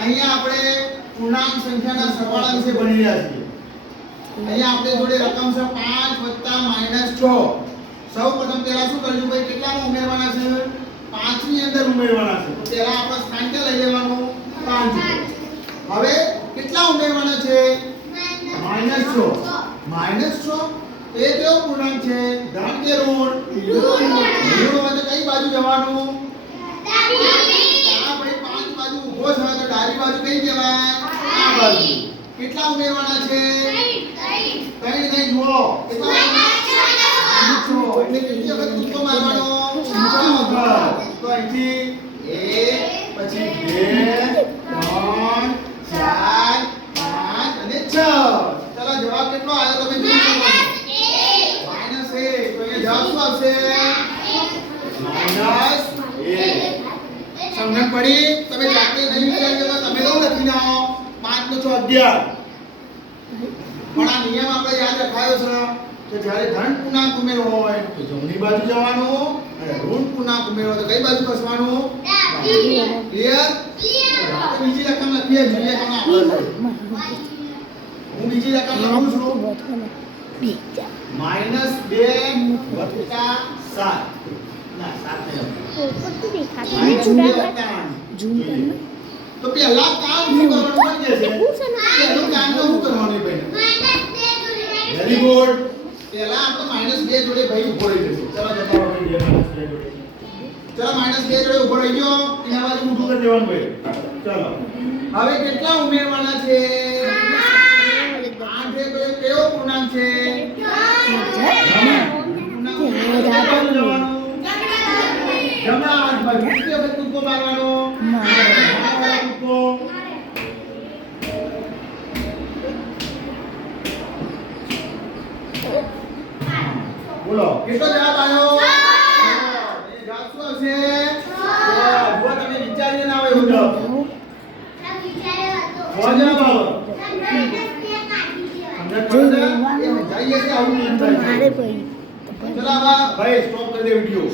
અહીંયા આપણે પૂર્ણાંક સંખ્યાના સરવાળા વિશે ભણી રહ્યા છીએ. અહીંયા આપણે જોડે રકમ છે 5 વત્તા માઇનસ 6 સૌપ્રથમ પહેલા શું કરજો ભાઈ, કેટલામાં ઉમેરવાના છે? 5 ની અંદર ઉમેરવાના છે. તો પહેલા આપણે સ્થાન કે લઈ લેવાનું. 5 હવે કેટલા ઉમેરવાના છે? માઇનસ 6 માઇનસ 6 એ કેવો પૂર્ણાંક છે? ધન કે ઋણ? ઋણ. એટલે કઈ બાજુ જવાનું આ ભાઈ પાંચ બાજુ ઊભો છે તો ડાબી બાજુ કઈ કહેવાય આ બાજુ. કેટલા ઉમેરવાના છે? કઈ નહીં જુઓ. એટલે કેટલી વખત કૂદકો મારવાનો. છ વખત તો અહીંથી જવાબ કેટલો આવ્યો તમે જોઈ શકો તો જવાબ શું આવશે? સમજણ પડી. તમે જાતે નહીં વિચાર્યો તમે કેવું લખી નાખો. પાંચ નો છ અગિયાર પણ આ નિયમ આપણે યાદ રખાયો છે કે જ્યારે ધન પૂર્ણાંક ઉમેરો હોય તો જમણી બાજુ જવાનું અને ઋણ પૂર્ણાંક ઉમેરો તો કઈ બાજુ ખસવાનું ક્લિયર? બીજી રકમ લખીએ જોઈએ કે ના હું બીજી રકમ લખું છું. માઇનસ બે વત્તા સાત. ના સાત નહીં. માઇનસ તો પહેલા કામ શું કરવાનું બની જશે પહેલું કામ તો શું કરવાનું ભાઈ વેરી ગુડ પહેલા આપણે માઇનસ બે જોડે ભાઈ ઊભો રહી જશે ચલો જતા રહો ભાઈ બે બે જોડે ચલો માઇનસ બે જોડે ઊભો રહી ગયો એના બાજુ ઊંધું કરી દેવાનું ભાઈ ચલો હવે કેટલા ઉમેરવાના છે આઠ એ કયો પૂર્ણાંક છે? જમણા આઠ ભાઈ કેટલી વખત કૂદકો મારવાનો કૂદકો. બોલો. કેટલો જવાબ આવ્યો એ જવાબ શું આવશે? જો તમે વિચારીને ના આવે એવું જવાબ. જવાબ આવે. સમજણ પડે છે? એ જઈએ છે આવું કેમ થાય છે? ચલો આમાં ભાઈ સ્ટોપ કરી દે વિડિયો.